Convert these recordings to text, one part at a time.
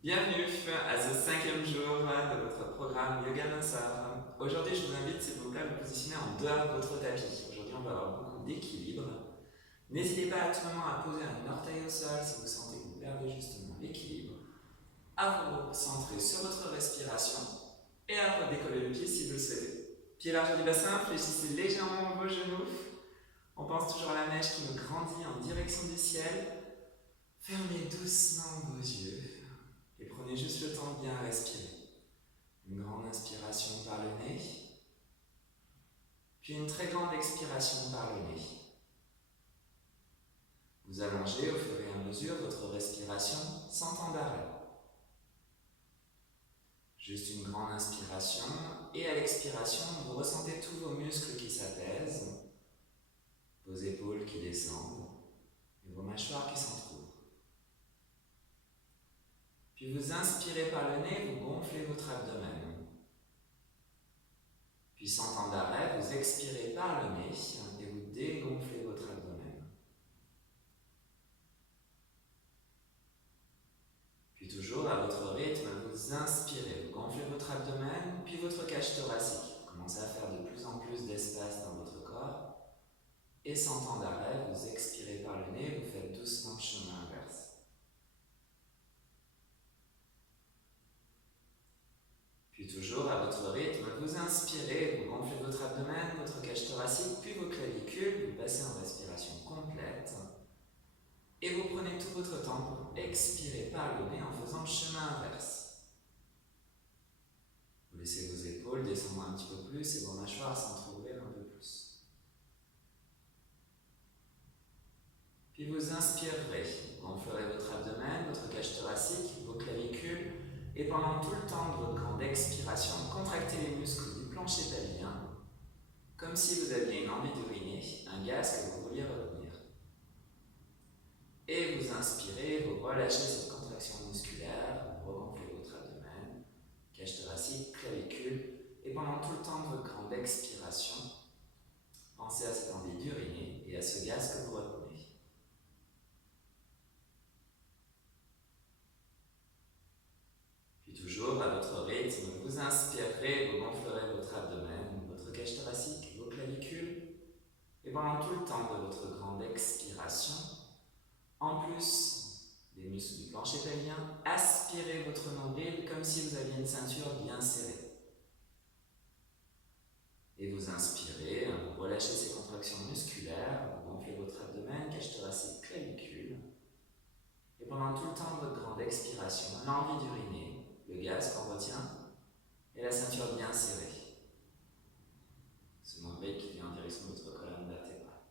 Bienvenue à ce 5e jour de votre programme Yoga Mansar. Aujourd'hui, je vous invite, s'il vous plaît, à vous positionner en dehors de votre tapis. Aujourd'hui, on va avoir beaucoup d'équilibre. N'hésitez pas à tout moment à poser un orteil au sol si vous sentez que vous perdez justement l'équilibre, à vous centrer sur votre respiration et à redécoller le pied si vous le souhaitez. Pied large du bassin, fléchissez légèrement vos genoux. On pense toujours à la neige qui nous grandit en direction du ciel. Fermez doucement vos yeux. Et prenez juste le temps de bien respirer. Une grande inspiration par le nez, puis une très grande expiration par le nez. Vous allongez au fur et à mesure votre respiration sans temps d'arrêt. Juste une grande inspiration et à l'expiration, vous ressentez tous vos muscles qui s'apaisent, vos épaules qui descendent et vos mâchoires qui s'entrouvent. Puis vous inspirez par le nez, vous gonflez votre abdomen. Puis sans temps d'arrêt, vous expirez par le nez et vous dégonflez votre abdomen. Puis toujours à votre rythme, vous inspirez, vous gonflez votre abdomen, puis votre cage thoracique. Vous commencez à faire de plus en plus d'espace dans votre corps. Et sans temps d'arrêt, vous expirez par le nez, vous faites doucement le chemin inverse. Puis toujours à votre rythme, vous inspirez, vous gonflez votre abdomen, votre cage thoracique, puis vos clavicules, vous passez en respiration complète. Et vous prenez tout votre temps pour expirer par le nez en faisant le chemin inverse. Vous laissez vos épaules descendre un petit peu plus et vos mâchoires s'entrouvrir un peu plus. Puis vous inspirerez, vous gonflerez votre abdomen, votre cage thoracique, vos clavicules, et pendant tout le temps de votre grande expiration, contractez les muscles du plancher pelvien, comme si vous aviez une envie d'uriner, un gaz que vous vouliez retenir. Et vous inspirez, vous relâchez cette contraction musculaire, vous regonflez votre abdomen, cage thoracique, clavicule, et pendant tout le temps de votre grande expiration, pensez à cette envie d'uriner et à ce gaz que vous retenez. Puis toujours à votre rythme, vous inspirerez, vous gonflerez votre abdomen, votre cage thoracique, vos clavicules, et pendant tout le temps de votre grande expiration, en plus des muscles du plancher pelvien, aspirez votre nombril comme si vous aviez une ceinture bien serrée. Et vous inspirez, vous relâchez ces contractions musculaires, vous gonflez votre abdomen, cage thoracique, clavicule. Et pendant tout le temps de votre grande expiration, l'envie d'uriner, le gaz qu'on retient, et la ceinture bien serrée. Ce nombril qui vient en direction de votre colonne vertébrale.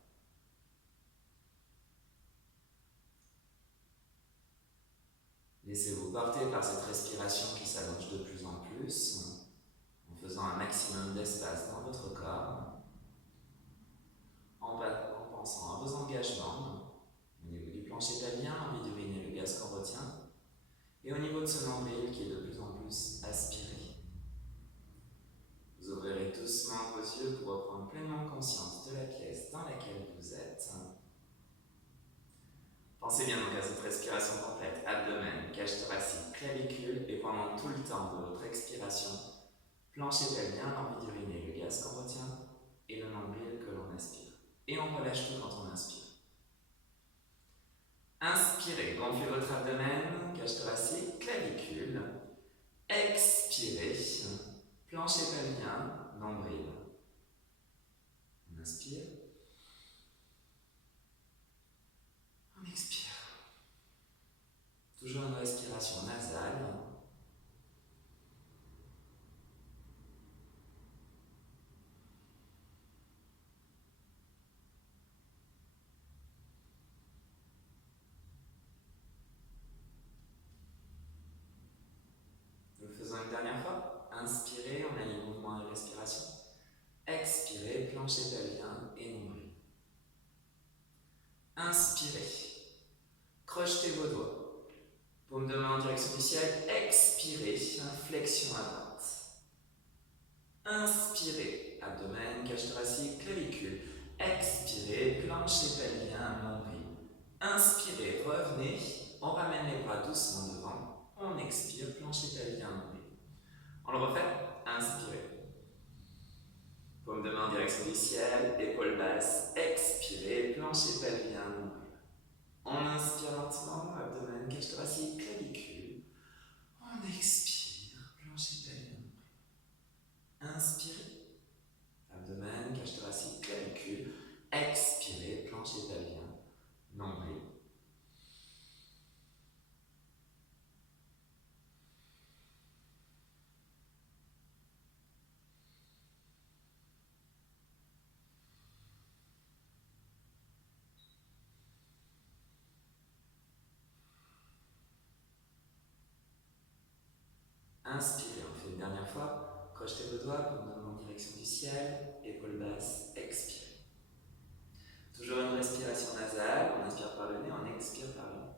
Laissez-vous porter par cette respiration qui s'allonge de plus en plus, en faisant un maximum d'espace dans votre corps, en pensant à vos engagements, au niveau du plancher pelvien, envie d'uriner le gaz qu'on retient, et au niveau de ce nombril qui est de plus en plus aspiré. Vous ouvrirez doucement vos yeux pour reprendre pleinement conscience de la pièce dans laquelle vous êtes. Pensez bien donc à cette respiration complète, abdomen, cage thoracique, clavicule, et pendant tout le temps de votre expiration, plancher pelvien, l'envie d'uriner, le gaz qu'on retient, et le nombril que l'on aspire. Et on relâche tout quand on inspire. Inspirez, gonflez votre abdomen, cage thoracique, clavicule. Expirez, plancher pelvien, nombril. On inspire. On expire. Toujours une respiration nasale. Nous le faisons une dernière fois. Inspirez, on allie mouvement et respiration. Expirez, plancher pelvien et nombril. Inspirez. Crochetez vos doigts. Paume de main en direction du ciel. Expirez, flexion à droite. Inspirez, abdomen, cage thoracique, clavicule. Expirez, plancher pelvien, nombril. Inspirez, revenez. On ramène les bras doucement devant. On on expire, plancher pelvien nombril. On le refait, inspirez. Paume de main en direction du ciel, épaules basses, expirez, plancher pelvien nombril. On inspire lentement, abdomen, cage thoracique, clavicule. On expire, plancher pelvien nombril. Inspirez, abdomen, cage thoracique, clavicule. Expirez, plancher pelvien nombril. Inspirez, on fait une dernière fois. Crochetez vos doigts, paume de main en direction du ciel, épaules basses, expirez. Toujours une respiration nasale, on inspire par le nez, on expire par le nez.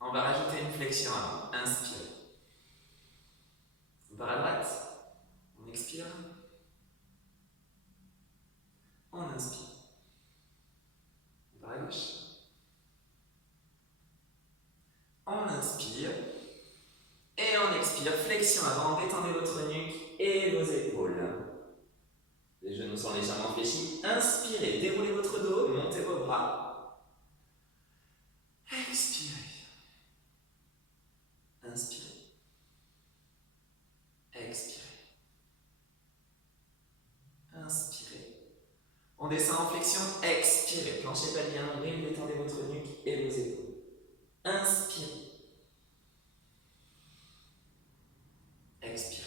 On va rajouter une flexion avant. Inspirez. On part à droite, on expire. On inspire. On part à gauche. On inspire. Et on expire. Flexion avant, détendez votre nuque et vos épaules. Les genoux sont légèrement fléchis. Inspirez, déroulez votre dos, montez vos bras. Expirez. Inspirez. Expirez. Inspirez. On descend en flexion. Expirez. Planchez pelvien nombril, détendez votre nuque et vos épaules. Inspirez. Expirez.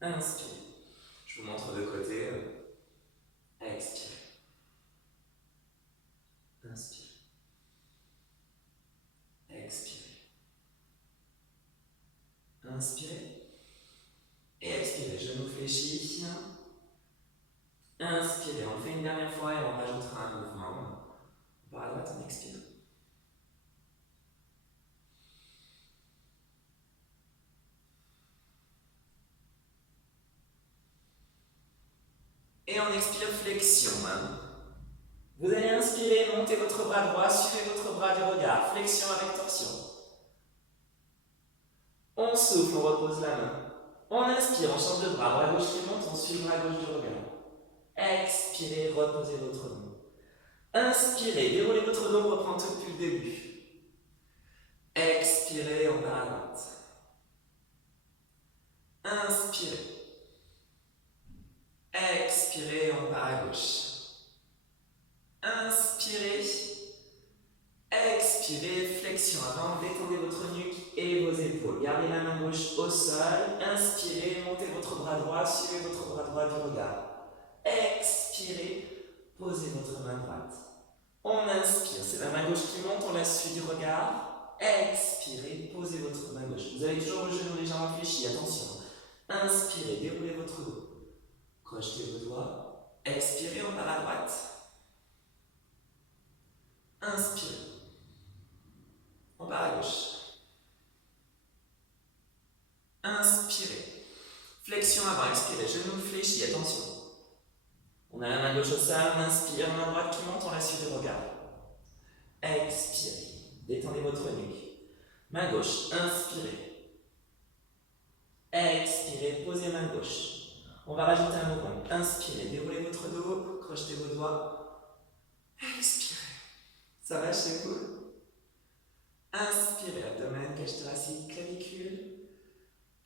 Inspirez. Je vous montre de côté. Expirez. Inspirez. Expirez. Inspirez. Et expirez. Genoux fléchis. Inspirez. On le fait une dernière fois et on rajoutera un mouvement. On part à droite, on expire. Et on expire, flexion. Vous allez inspirer, montez votre bras droit, suivez votre bras du regard. Flexion avec torsion. On souffle, on repose la main. On inspire, on change de bras. Bras gauche qui monte, on suit le bras gauche du regard. Expirez, reposez votre dos. Inspirez, déroulez votre dos, on reprend tout depuis le début. Expirez, on part à droite. Inspirez. Expirez, on part à gauche. Inspirez. Expirez, flexion avant, détendez votre nuque et vos épaules. Gardez la main gauche au sol. Inspirez, montez votre bras droit, suivez votre bras droit du regard. Expirez, posez votre main droite. On inspire, c'est la main gauche qui monte, on la suit du regard. Expirez, posez votre main gauche. Vous avez toujours le genou légèrement fléchi, attention. Inspirez, déroulez votre dos. Crochetez vos doigts. Expirez, on part à droite. Inspirez. On part à gauche. Inspirez. Flexion avant, expirez. Genoux fléchis, attention. On a la main gauche au sol, on inspire, main droite qui monte, on la suit du regard. Expirez. Détendez votre nuque. Main gauche, inspirez. Expirez, posez main gauche. On va rajouter un mouvement. Inspirez, déroulez votre dos, crochetez vos doigts. Expirez. Ça va chez vous? Inspirez, abdomen, cage thoracique, clavicule.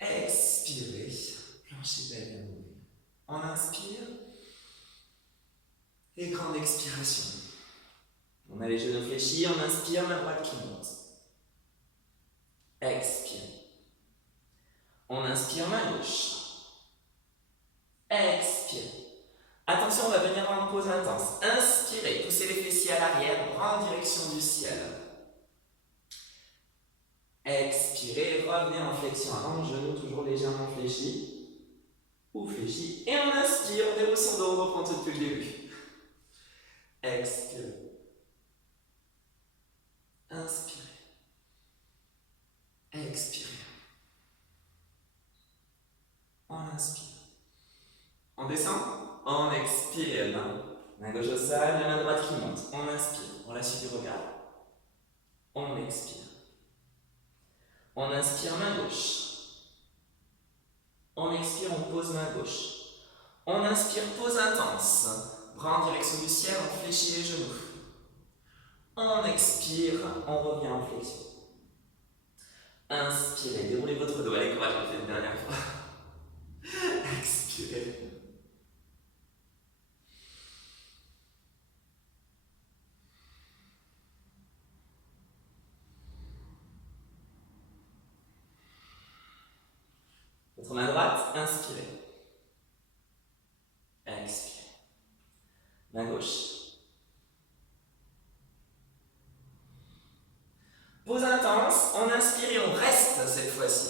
Expirez, plancher pelvien nombril. On inspire. Et grande expiration. On a les genoux fléchis, on inspire, main droite qui monte. Expirez. On inspire, main gauche. Expirez. Attention, on va venir en pause intense. Inspirez, poussez les fessiers à l'arrière, bras en direction du ciel. Expirez, revenez en flexion avant, genou toujours légèrement fléchi. Ou fléchi. Et on inspire, on déroule son dos, on reprend tout depuis le début. expirez. Inspirez. Expirez. On inspire. On descend. On expire. Main gauche au sol, la main droite qui monte. On inspire. On la suit du regard. On expire. On inspire main gauche. On expire, on pose main gauche. On inspire, pause intense. Bras en direction du ciel, on fléchit les genoux. On expire, on revient en flexion. Inspirez, déroulez votre dos. Allez, courage, on le fait une dernière fois. Expirez. Votre main droite, inspirez. Expirez. Main gauche. Pause intense, on inspire et on reste cette fois-ci.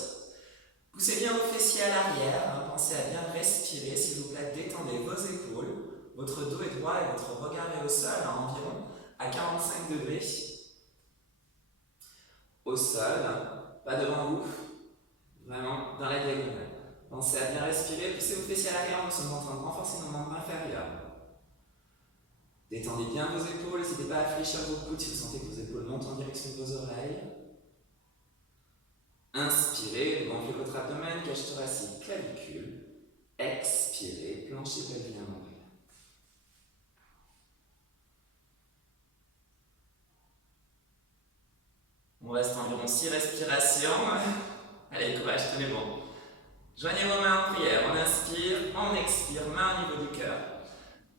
Poussez bien vos fessiers à l'arrière, pensez à bien respirer, s'il vous plaît, détendez vos épaules, votre dos est droit et votre regard est au sol à environ à 45 degrés. Au sol, pas devant vous, vraiment dans la diagonale. Pensez à bien respirer, poussez vos fessiers à l'arrière, nous sommes en train de renforcer nos membres inférieurs. Détendez bien vos épaules, n'hésitez pas à fléchir vos coudes si vous sentez que vos épaules montent en direction de vos oreilles. Inspirez, gonflez votre abdomen, cage thoracique, clavicule. Expirez, plancher pelvien ouvert. On reste environ 6 respirations. Allez, courage, tenez bon. Joignez vos mains en prière, on inspire, on expire, main au niveau du cœur.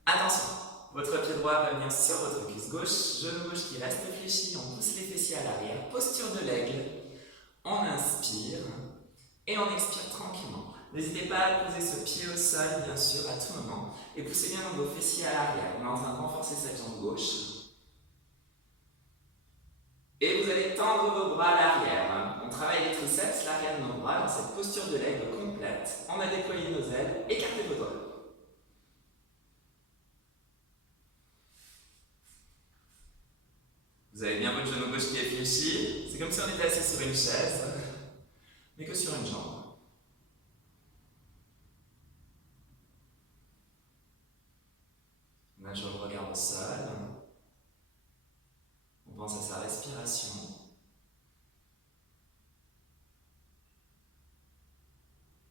Attention, votre pied droit va venir sur votre cuisse gauche, genou gauche qui reste fléchi, on pousse les fessiers à l'arrière, posture de l'aigle. On inspire et on expire tranquillement. N'hésitez pas à poser ce pied au sol, bien sûr, à tout moment. Et poussez bien vos fessiers à l'arrière. On est en train de renforcer cette jambe gauche. Et vous allez tendre vos bras à l'arrière. On travaille les triceps, l'arrière de nos bras, dans cette posture de l'aigle complète. On a déployé nos ailes, écartez vos doigts. Vous avez bien votre genou gauche qui est fléchi. C'est comme si on était assis sur une chaise, mais que sur une jambe. On a toujours le regard au sol. On pense à sa respiration.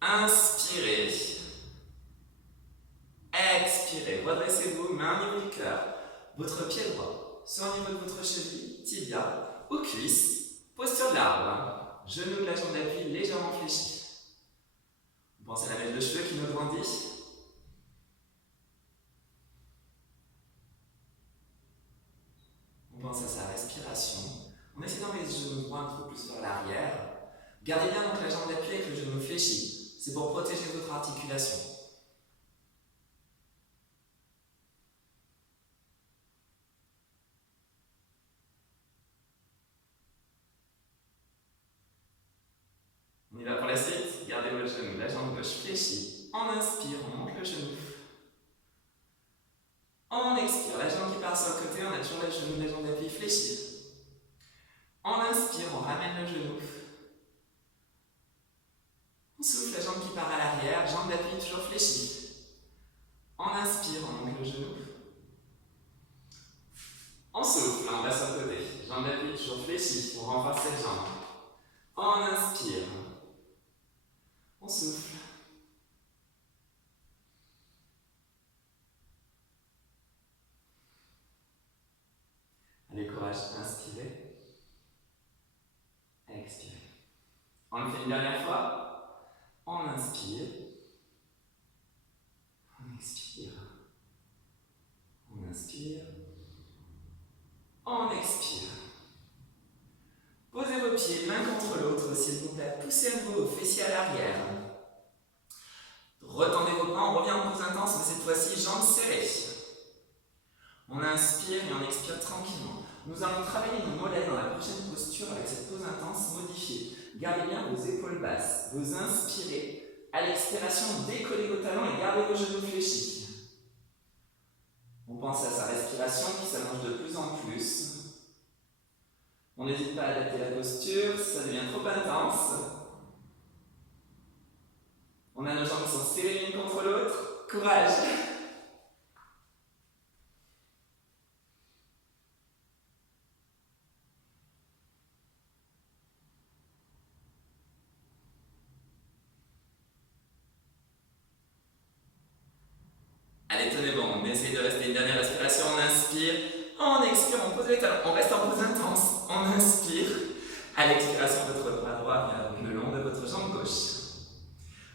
Inspirez. Expirez. Redressez-vous, main au niveau du cœur. Votre pied droit, soit au niveau de votre cheville, tibia ou cuisse. Posture de l'arbre. Genou de la jambe d'appui légèrement fléchi. Vous pensez à la mèche de cheveux qui nous grandit. On pense à sa respiration. On essaie d'enlever les genoux droits un peu plus vers l'arrière. Gardez bien donc la jambe d'appui avec le genou fléchi. C'est pour protéger votre articulation. On y va pour la suite. Gardez votre genou, la jambe gauche fléchie. On inspire, on monte le genou. On expire, la jambe qui part sur le côté, on a toujours le genou, la jambe d'appui fléchie. On inspire, on ramène le genou. On souffle, la jambe qui part à l'arrière, jambe d'appui toujours fléchie. On inspire, on monte le genou. On souffle, on va sur le côté. Jambe d'appui toujours fléchie, on renforce cette jambe. On inspire. On souffle. Allez, courage, inspirez. Expirez. On le fait une dernière fois. On inspire. On expire. On inspire. On expire. Posez vos pieds l'un contre l'autre, s'il vous plaît. Poussez à nouveau vos fessiers à l'arrière. Retendez vos bras, on revient en pause intense, mais cette fois-ci, jambes serrées. On inspire et on expire tranquillement. Nous allons travailler nos mollets dans la prochaine posture avec cette pause intense modifiée. Gardez bien vos épaules basses. Vous inspirez. À l'expiration, décollez vos talons et gardez vos genoux fléchis. On pense à sa respiration. respiration qui s'allonge de plus en plus. On n'hésite pas à adapter la posture, si ça devient trop intense. On a nos jambes qui sont serrées l'une contre l'autre. Courage! Allez, tenez bon, on essaye de rester une dernière respiration, on inspire, on expire, on pose les talons, on reste en pose intense, on inspire. À l'expiration, votre bras droit vient le long de votre jambe gauche.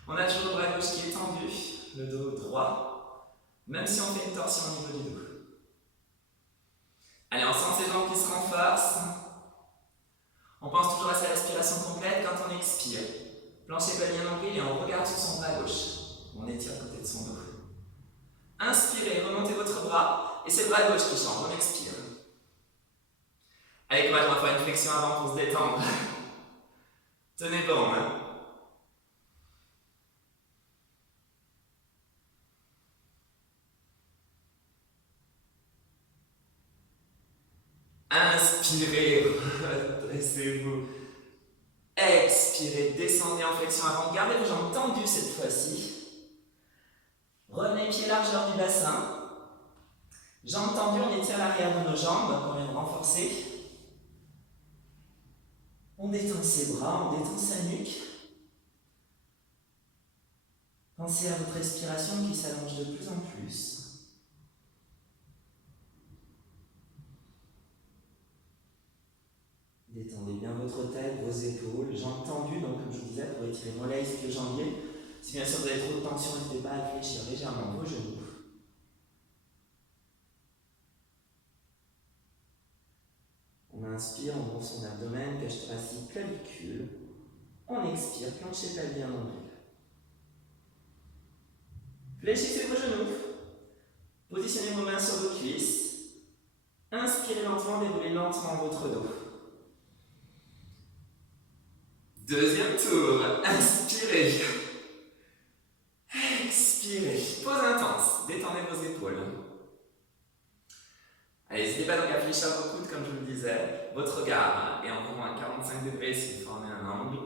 On a toujours le bras gauche qui est tendu, le dos droit, même si on fait une torsion au niveau du dos. Allez, on sent ses jambes qui se renforcent. On pense toujours à sa respiration complète quand on expire. Plancher pelvien nombril et on regarde sur son bras gauche. On étire le côté de son dos. Inspirez, remontez votre bras, et c'est le bras gauche qui change, on expire. Allez, courage, on va faire une flexion avant pour se détendre. Tenez bon, hein. Inspirez, redressez-vous. Expirez, descendez en flexion avant, gardez vos jambes tendues cette fois-ci. Revenez pieds largeur du bassin. Jambes tendues, on étire l'arrière de nos jambes, qu'on vient de renforcer. On détend ses bras, on détend sa nuque. Pensez à votre respiration qui s'allonge de plus en plus. Détendez bien votre tête, vos épaules, jambes tendues, donc comme je vous disais, pour étirer mollets, ischio-jambiers. Si bien sûr vous avez trop de tension, n'hésitez pas à fléchir légèrement vos genoux. On inspire, on gonfle son abdomen, cage thoracique, clavicule. On expire, plancher pelvien nombril. Fléchissez vos genoux. Positionnez vos mains sur vos cuisses. Inspirez lentement, déroulez lentement votre dos. Deuxième tour. Inspirez. Expirez. Pause intense. Détendez vos épaules. Allez, n'hésitez pas donc à fléchir vos coudes comme je vous le disais. Votre regard est environ à 45 degrés si vous formez un angle.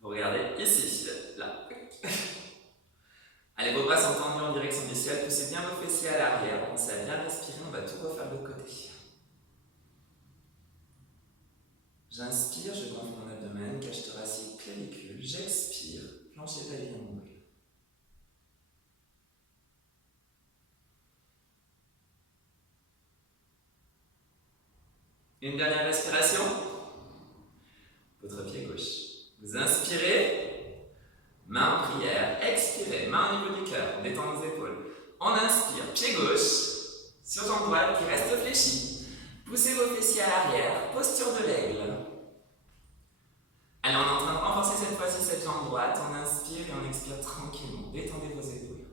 Vous regardez ici, là. Allez, vos bras sont tendus en direction du ciel. Poussez bien vos fessiers à l'arrière. Pensez à bien respirer. On va tout refaire de l'autre côté. J'inspire, je gonfle mon abdomen, cage thoracique, clavicule. J'expire, plancher pelvien nombril. Une dernière respiration. Votre pied gauche. Vous inspirez, main en prière. Expirez, main au niveau du cœur. On détend nos épaules. On inspire, pied gauche, sur jambe droite qui reste fléchie. Poussez vos fessiers à l'arrière, posture de l'aigle. Allez, on est en train de renforcer cette fois-ci cette jambe droite. On inspire et on expire tranquillement. Détendez vos épaules.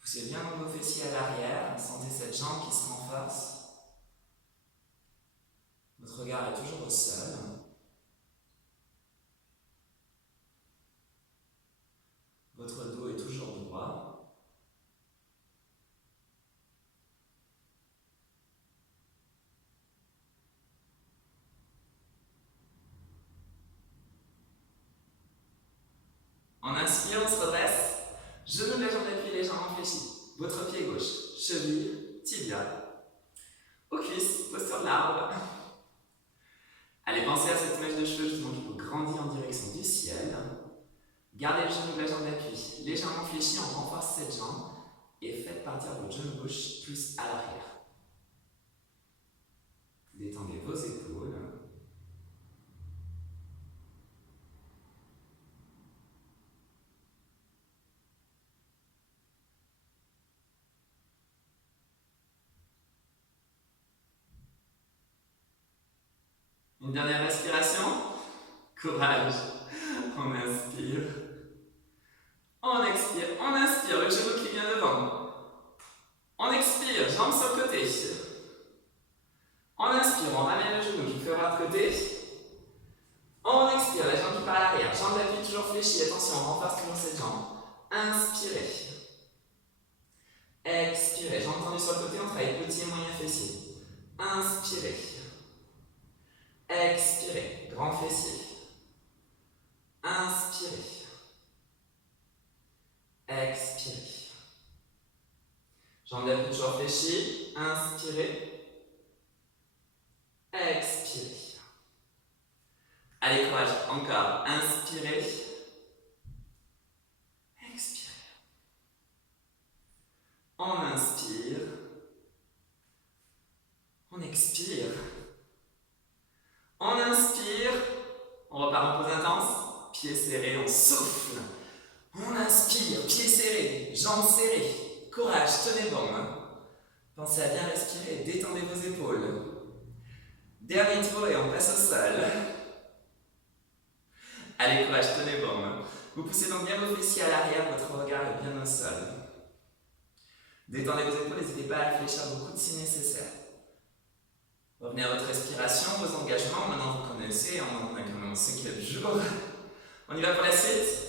Poussez bien vos fessiers à l'arrière. Sentez cette jambe qui se renforce. Votre regard est toujours au sol. Votre dos est toujours droit. On inspire, on se redresse. Genou de la jambe d'appui légèrement fléchi. Votre pied gauche, cheville, tibia. Aux cuisses, posture de l'arbre. Allez, pensez à cette mèche de cheveux justement qui vous grandit en direction du ciel. Gardez le genou de la jambe d'appui légèrement fléchi, on renforce cette jambe et faites partir votre genou gauche plus à l'arrière. Détendez vos épaules. Une dernière respiration. Courage. On inspire. On expire. On inspire. Le genou qui vient devant. On expire. Jambes sur le côté. On inspire. On ramène le genou qui fait voir de côté. On expire. La jambe qui part à l'arrière. Jambe d'appui toujours fléchie. Attention. inspirez. Expirez. J'ai entendu sur le côté, on travaille petit et moyen fessier. Inspirez. Expirez. Grand fessier. Inspirez. Expirez. Jambes d'appui toujours fléchies. Inspirez. Expirez. Allez, courage. Encore. Inspirez. Expirez. On inspire. On expire. On inspire. On repart en pause intense. Pieds serrés, on souffle. On inspire, pieds serrés, jambes serrées. Courage, tenez bon. Pensez à bien respirer, détendez vos épaules. Dernier tour et on passe au sol. Allez, courage, tenez bon. Vous poussez donc bien vos fessiers à l'arrière, votre regard est bien au sol. Détendez vos épaules, n'hésitez pas à réfléchir beaucoup si nécessaire. Revenez à votre respiration, vos engagements. Maintenant vous connaissez, on a commencé quelques jours. On y va pour la suite.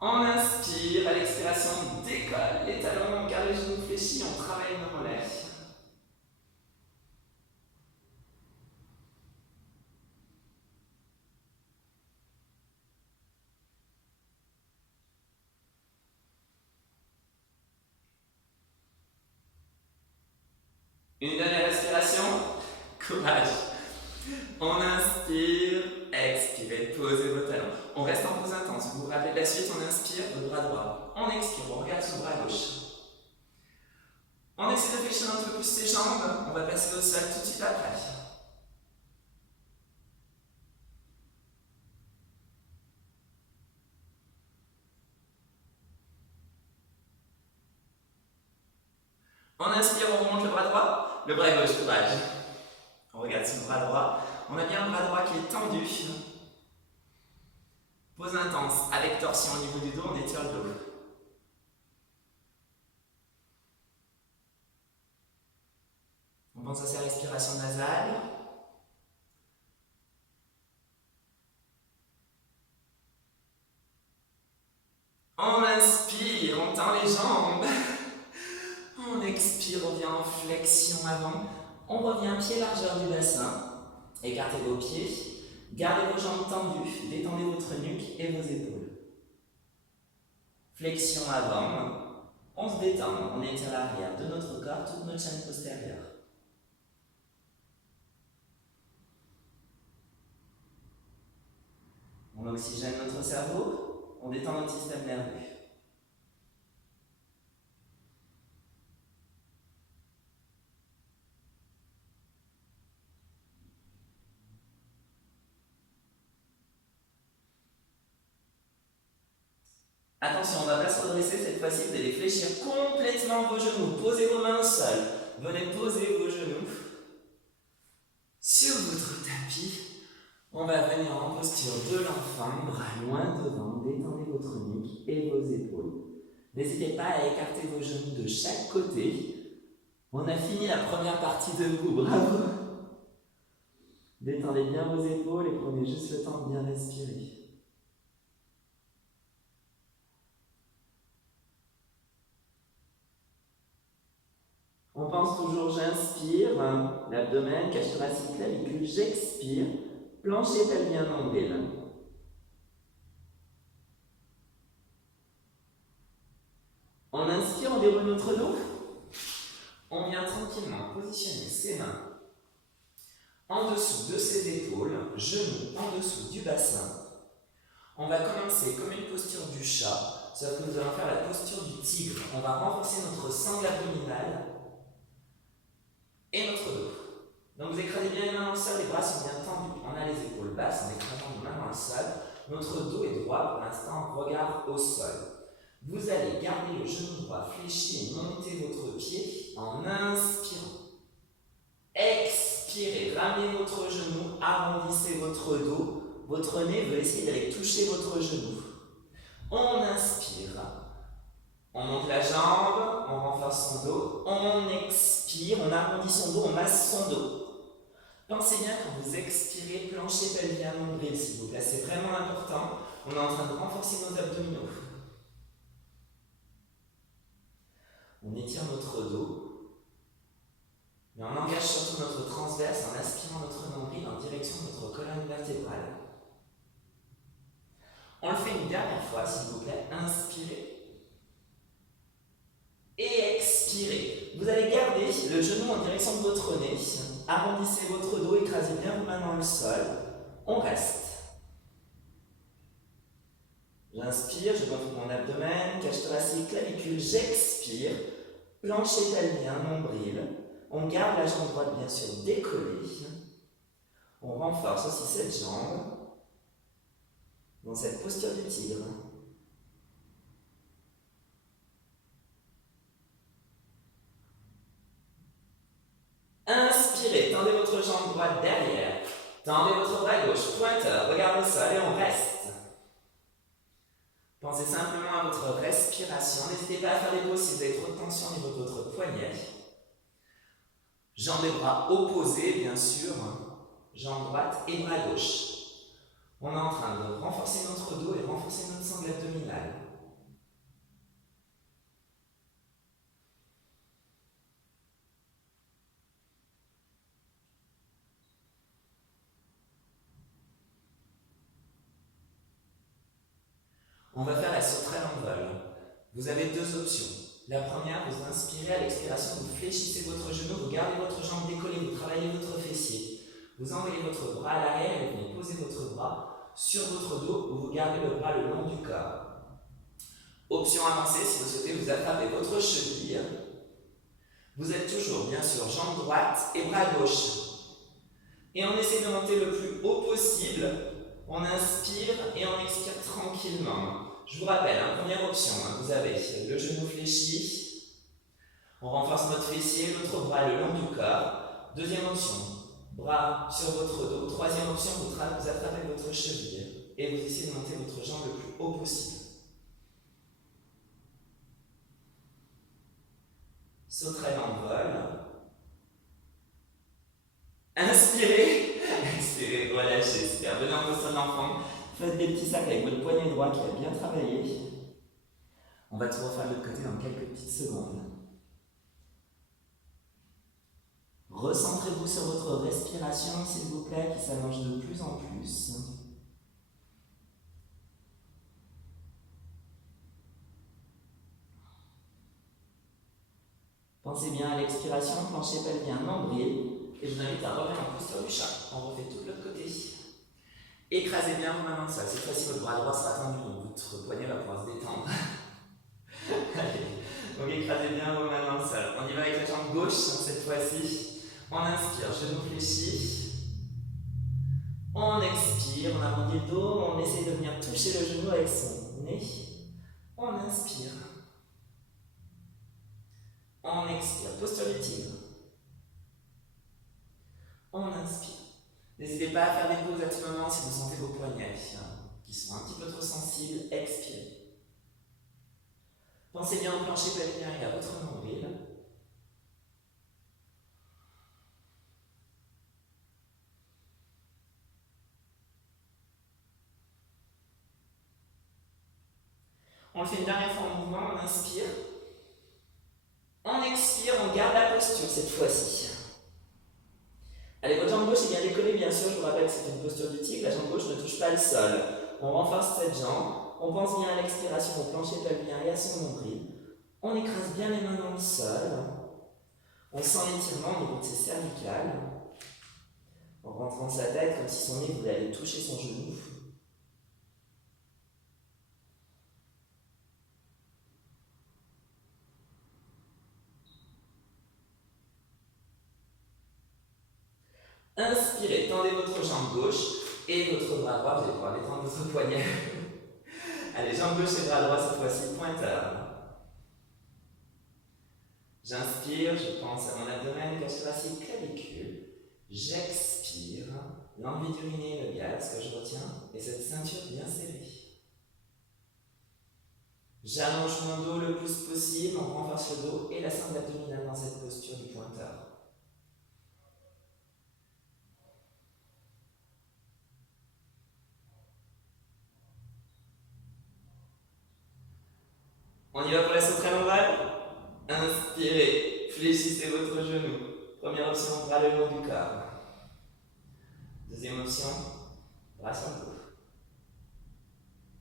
On inspire, à l'expiration, on décolle les talons, on garde les genoux fléchis, on travaille nos mollets. Une dernière respiration. Courage. On inspire, expirez, posez vos talons. On reste en pause intense. Vous vous rappelez de la suite, on inspire, le bras droit. On expire, on regarde son bras gauche. On essaie de fléchir un peu plus ses jambes. On va passer au sol tout de suite après. On inspire, on remonte le bras droit, le bras gauche, courage. On regarde son bras droit. On a bien le bras droit qui est tendu. Pause intense, avec torsion au niveau du dos, on étire le dos. On pense à sa respiration nasale. On inspire, on tend les jambes. On expire, on vient en flexion avant. On revient pied largeur du bassin. Écartez vos pieds. Gardez vos jambes tendues. Détendez votre nuque et vos épaules. Flexion avant. On se détend. On étire l'arrière de notre corps, toute notre chaîne postérieure. On oxygène notre cerveau. On détend notre système nerveux. Attention, on ne va pas se redresser cette fois-ci, vous allez fléchir complètement vos genoux. Posez vos mains au sol. Venez poser vos genoux sur votre tapis. On va venir en posture de l'enfant, bras loin devant. Détendez votre nuque et vos épaules. N'hésitez pas à écarter vos genoux de chaque côté. On a fini la première partie debout, bravo. Détendez bien vos épaules et prenez juste le temps de bien respirer. On pense toujours, j'inspire, l'abdomen, cage thoracique, clavicule, j'expire, plancher pelvien, nombril. On inspire, on déroule notre dos. On vient tranquillement positionner ses mains en dessous de ses épaules, genoux en dessous du bassin. On va commencer comme une posture du chat, sauf que nous allons faire la posture du tigre. On va renforcer notre sangle abdominale et notre dos. Donc vous écrasez bien les mains dans le sol, les bras sont bien tendus. On a les épaules basses en écrasant les mains dans le sol. Notre dos est droit pour l'instant, regard au sol. Vous allez garder le genou droit fléchi et monter votre pied en inspirant. Expirez, ramenez votre genou, arrondissez votre dos. Votre nez veut essayer d'aller toucher votre genou. On inspire. On monte la jambe, on renforce son dos. On expire, on arrondit son dos, on masse son dos. Pensez bien quand vous expirez, plancher pelvien, nombril s'il vous plaît. C'est vraiment important. On est en train de renforcer nos abdominaux. On étire notre dos, mais on engage surtout notre transverse en aspirant notre nombril en direction de notre colonne vertébrale. On le fait une dernière fois, s'il vous plaît. Inspirez. Et expirez. Vous allez garder le genou en direction de votre nez. Arrondissez votre dos, écrasez bien vos mains dans le sol. On reste. J'inspire, je gonfle mon abdomen, cage thoracique, clavicule. J'expire. Plancher pelvien, nombril. On garde la jambe droite bien sûr décollée. On renforce aussi cette jambe dans cette posture du tigre. Inspirez, tendez votre jambe droite derrière. Tendez votre bras gauche, pointeur, regard au sol et on reste. Pensez simplement à votre respiration. N'hésitez pas à faire des pauses si vous avez trop de tension au niveau de votre poignet. Jambes et bras opposés, bien sûr. Jambe droite et bras gauche. On est en train de renforcer notre dos et renforcer notre sangle abdominale. On va faire la sauterelle en vol. Vous avez deux options. La première, vous inspirez, à l'expiration, vous fléchissez votre genou, vous gardez votre jambe décollée, vous travaillez votre fessier. Vous envoyez votre bras à l'arrière et vous venez poser votre bras sur votre dos où vous gardez le bras le long du corps. Option avancée, si vous souhaitez, vous attrapez votre cheville. Vous êtes toujours, bien sûr, jambe droite et bras gauche. Et on essaie de monter le plus haut possible. On inspire et on expire tranquillement. Je vous rappelle, première option, vous avez le genou fléchi. On renforce notre fessier, notre bras le long du corps. Deuxième option, bras sur votre dos. Troisième option, vous attrapez votre cheville et vous essayez de monter votre jambe le plus haut possible. Sauterelle en vol. Inspirez, expirez, relâchez, super. Venez en posture d'enfant. Faites des petits sacs avec votre poignet droit qui a bien travaillé. On va tout refaire de l'autre côté dans quelques petites secondes. Recentrez-vous sur votre respiration, s'il vous plaît, qui s'allonge de plus en plus. Pensez bien à l'expiration, plancher pelvien, nombril. Et je vous invite à revenir en posture du chat. On refait tout de l'autre côté. Écrasez bien vos mains dans le sol. Cette fois-ci, votre bras droit sera tendu, donc votre poignet va pouvoir se détendre. Allez, donc écrasez bien vos mains dans le sol. On y va avec la jambe gauche, cette fois-ci. On inspire, genou fléchi. On expire, on arrondit le dos, on essaie de venir toucher le genou avec son nez. On inspire. On expire, posture du tigre. On inspire. N'hésitez pas à faire des pauses à tout moment si vous sentez vos poignets qui sont un petit peu trop sensibles. Expirez. Pensez bien au plancher pelvien et à votre nombril. On le fait une dernière fois en mouvement, on inspire. On expire, on garde la posture cette fois-ci. Allez, votre jambe gauche est bien décollée, bien sûr, je vous rappelle que c'est une posture du tigre, la jambe gauche ne touche pas le sol. On renforce cette jambe, on pense bien à l'expiration au plancher pelvien et à son nombril. On écrase bien les mains dans le sol. On sent l'étirement au niveau de ses cervicales. En rentrant sa tête comme si son nez voulait aller toucher son genou. Inspirez, tendez votre jambe gauche et votre bras droit, vous allez pouvoir détendre votre poignet. Allez, jambe gauche et bras droit cette fois-ci, pointeur. J'inspire, je pense à mon abdomen, cage thoracique, clavicule. J'expire, l'envie d'uriner, le gaz que je retiens, et cette ceinture bien serrée. J'allonge mon dos le plus possible, on renforce le dos et la sangle abdominale dans cette posture du pointeur. On y va pour la sauterelle en vol. Inspirez, fléchissez votre genou. Première option, bras le long du corps. Deuxième option, bras sur le dos.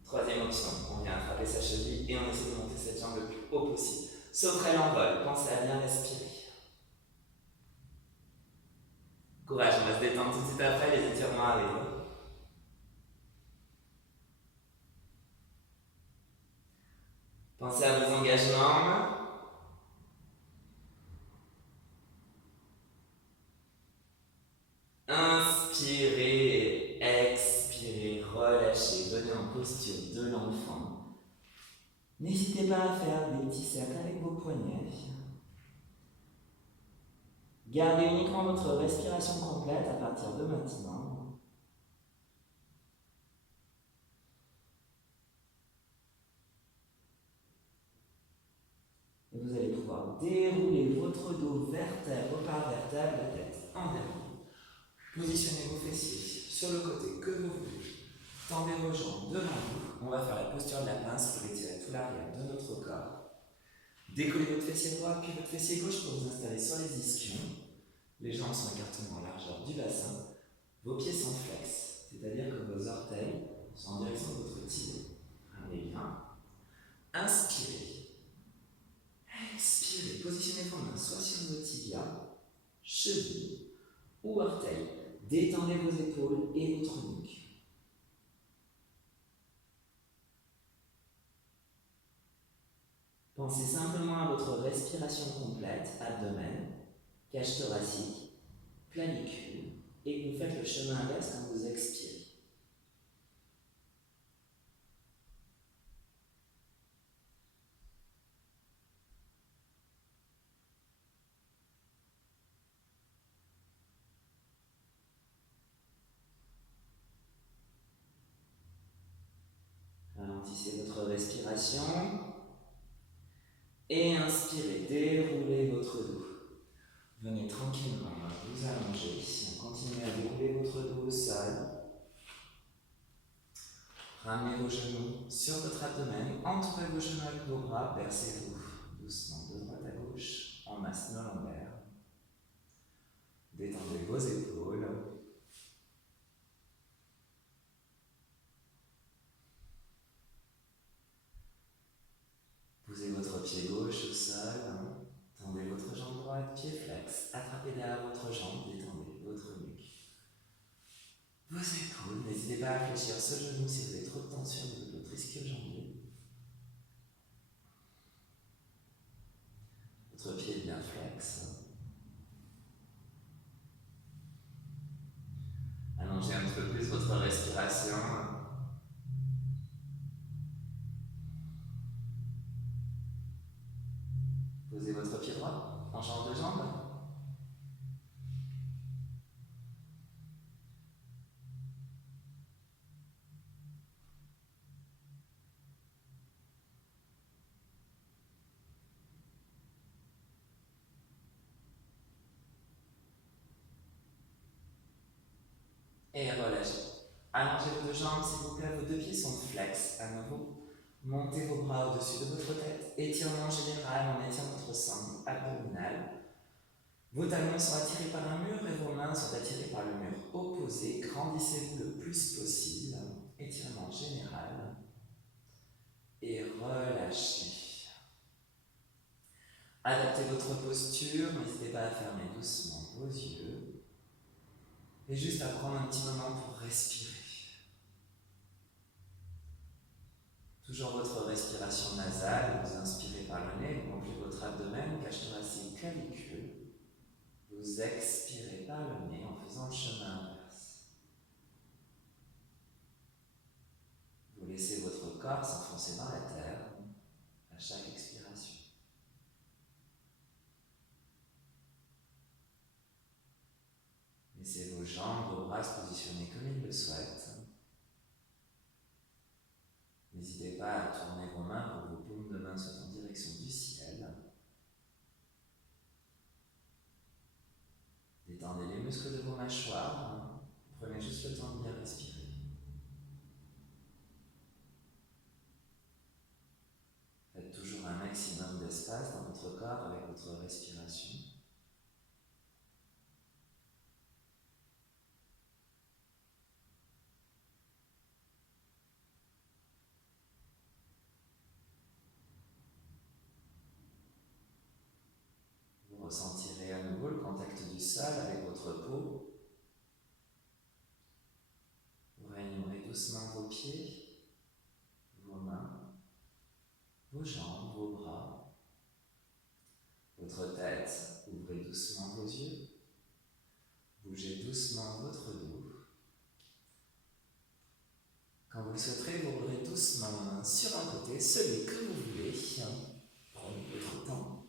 Troisième option, on vient attraper sa cheville et on essaie de monter cette jambe le plus haut possible. Sauterelle en vol, pensez à bien respirer. Courage, on va se détendre tout de suite après, les étirements arrivent. Pensez à vos engagements. Inspirez, expirez, relâchez, venez en posture de l'enfant. N'hésitez pas à faire des petits cercles avec vos poignets. Gardez uniquement votre respiration complète à partir de maintenant. Et vous allez pouvoir dérouler votre dos vertèbre par vertèbre, la tête en avant. Positionnez vos fessiers sur le côté que vous voulez. Tendez vos jambes devant vous. On va faire la posture de la pince pour étirer tout l'arrière de notre corps. Décollez votre fessier droit puis votre fessier gauche pour vous installer sur les ischions. Les jambes sont écartées en largeur du bassin. Vos pieds sont flex, c'est-à-dire que vos orteils sont en direction de votre tibia. Ramenez bien. Inspirez. Expirez. Positionnez vos mains soit sur vos tibias, chevilles ou orteils. Détendez vos épaules et votre nuque. Pensez simplement à votre respiration complète, abdomen, cage thoracique, clavicule, et vous faites le chemin inverse quand vous expirez. Ralentissez votre respiration. Et inspirez, déroulez votre dos. Venez tranquillement vous allonger. Continuez à dérouler votre dos au sol. Ramenez vos genoux sur votre abdomen. Entourez vos genoux avec vos bras. Bercez-vous doucement de droite à gauche en masse lombaire. Détendez vos épaules. Posez votre pied gauche au sol. Tendez votre jambe droite, pied flex. Attrapez derrière votre jambe, détendez votre nuque. Vos épaules, n'hésitez pas à fléchir ce genou si vous avez trop de tension de votre ischio-jambier. Votre pied bien flex. Allongez un petit peu plus votre respiration. Posez votre pied droit en change de jambe. Et relâchez. Allongez vos deux jambes, s'il vous plaît, vos deux pieds sont flex à nouveau. Montez vos bras au-dessus de votre tête. Étirement général, on étire votre sangle abdominale. Vos talons sont attirés par un mur et vos mains sont attirées par le mur opposé. Grandissez-vous le plus possible. Étirement général. Et relâchez. Adaptez votre posture, n'hésitez pas à fermer doucement vos yeux. Et juste à prendre un petit moment pour respirer. Toujours votre respiration nasale, vous inspirez par le nez, vous gonflez votre abdomen, cage thoracique, clavicule. Vous expirez par le nez en faisant le chemin inverse. Vous laissez votre corps s'enfoncer dans la terre à chaque expiration. Laissez vos jambes, vos bras se positionner comme ils le souhaitent. N'hésitez pas à tourner vos mains pour que vos paumes de main soient en direction du ciel. Détendez les muscles de vos mâchoires. Prenez juste le temps de bien respirer. Faites toujours un maximum d'espace dans votre corps. grave avec votre respiration. Vous ressentirez à nouveau le contact du sol avec votre peau. Vous réanimerez doucement vos pieds, vos mains, vos jambes, vos bras, votre tête. Ouvrez doucement vos yeux. Bougez doucement votre dos. Quand vous le souhaiterez, vous ouvrez doucement sur un côté, celui que vous voulez. Prenez votre temps.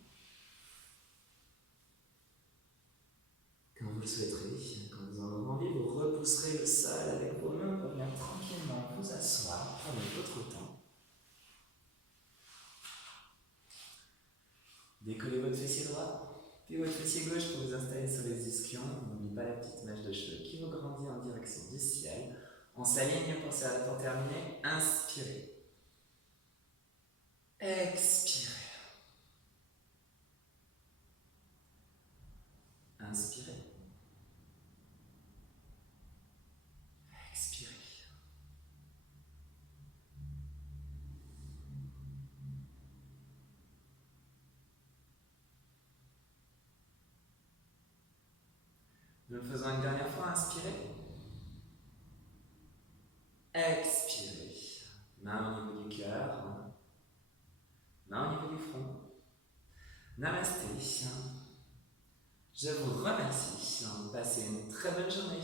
Quand vous le souhaiterez, quand vous en aurez envie, vous repousserez le sol avec vos mains pour venir tranquillement vous asseoir. Prenez votre temps. Décollez votre fessier droit, puis votre fessier gauche pour vous installer sur les ischions. N'oubliez pas la petite mèche de cheveux qui vous grandit en direction du ciel. On s'aligne pour terminer. Inspirez. Expirez. Inspirez. Expirez. Nous le faisons une dernière fois. Inspirez. Expirez. Main au niveau du cœur. Main au niveau du front. Namasté. Je vous remercie. Passez une très bonne journée.